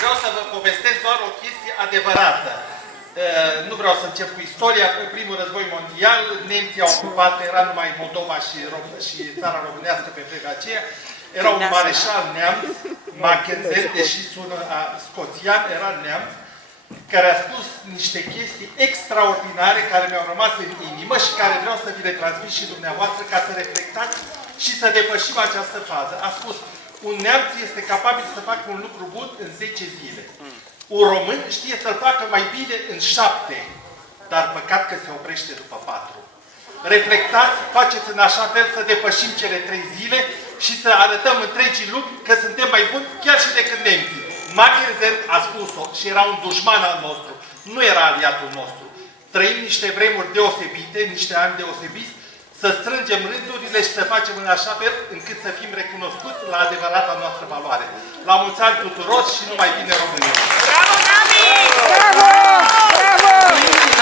Vreau să vă povestesc doar o chestie adevărată. Nu vreau să încep cu istoria. Pe primul război mondial, nemții au ocupat, era numai Moldova și țara românească pe vremea aceea. Era un mareșal neamț, Mackensen, deși sună scoțian, era neamț, care a spus niște chestii extraordinare care mi-au rămas în inimă și care vreau să vi le transmit și dumneavoastră ca să reflectați și să depășim această fază. A spus, un neamț este capabil să facă un lucru bun în 10 zile. Un român știe să-l facă mai bine în 7, dar păcat că se oprește după 4. Reflectați, faceți în așa fel să depășim cele 3 zile și să arătăm întregii lumi că suntem mai buni chiar și decât nemții. Mackensen a spus-o și era un dușman al nostru, nu era aliatul nostru. Trăim niște vremuri deosebite, niște ani deosebiți, să strângem rândurile și să facem în așa fel încât să fim recunoscuți la adevărata noastră valoare. La mulți ani tuturor și numai bine România!